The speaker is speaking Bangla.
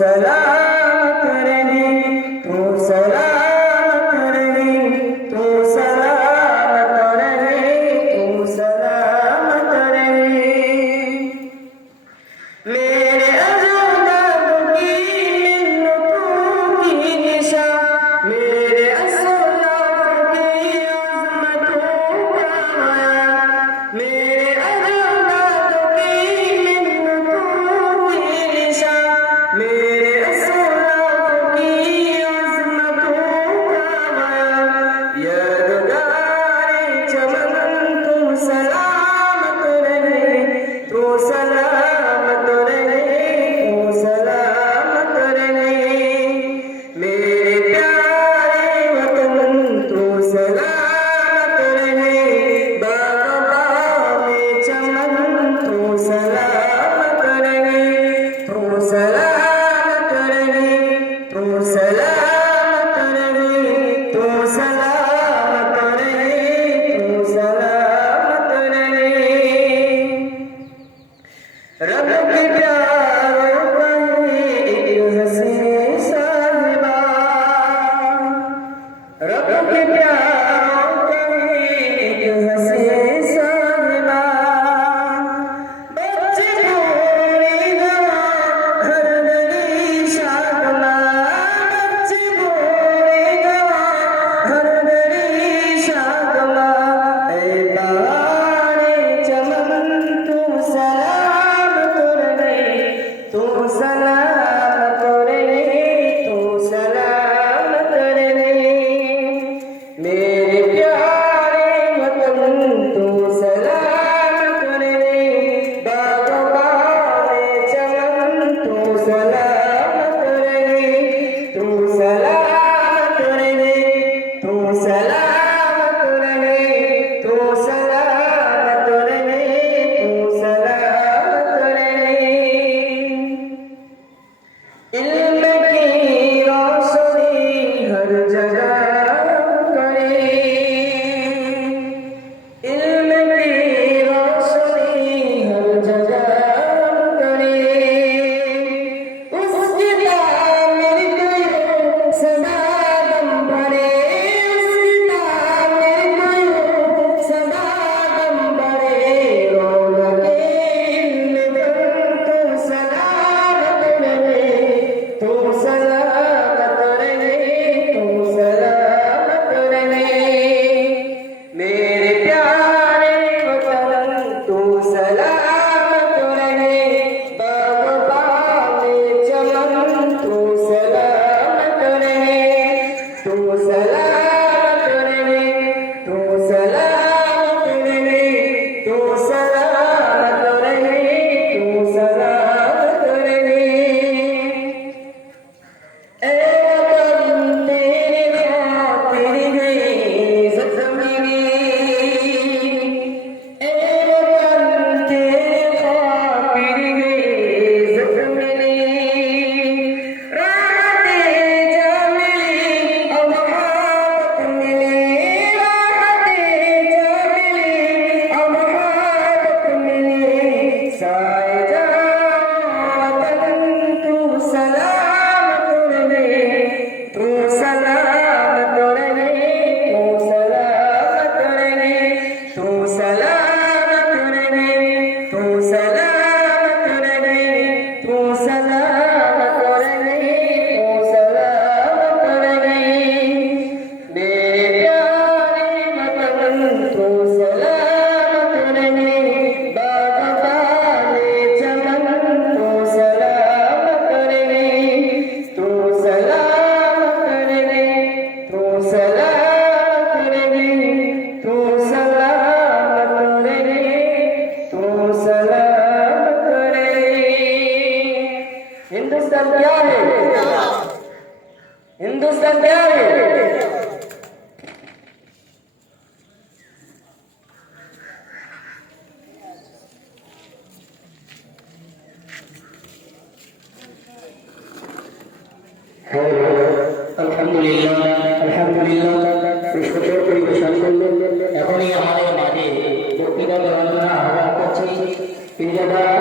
السلام সালাম Salam. हिंदुस्तान क्या है हिंदुस्तान क्या है এখনই আমাদের মাঝে বক্তৃতা দেওয়ার জন্য আহ্বান করছি। তিনি যারা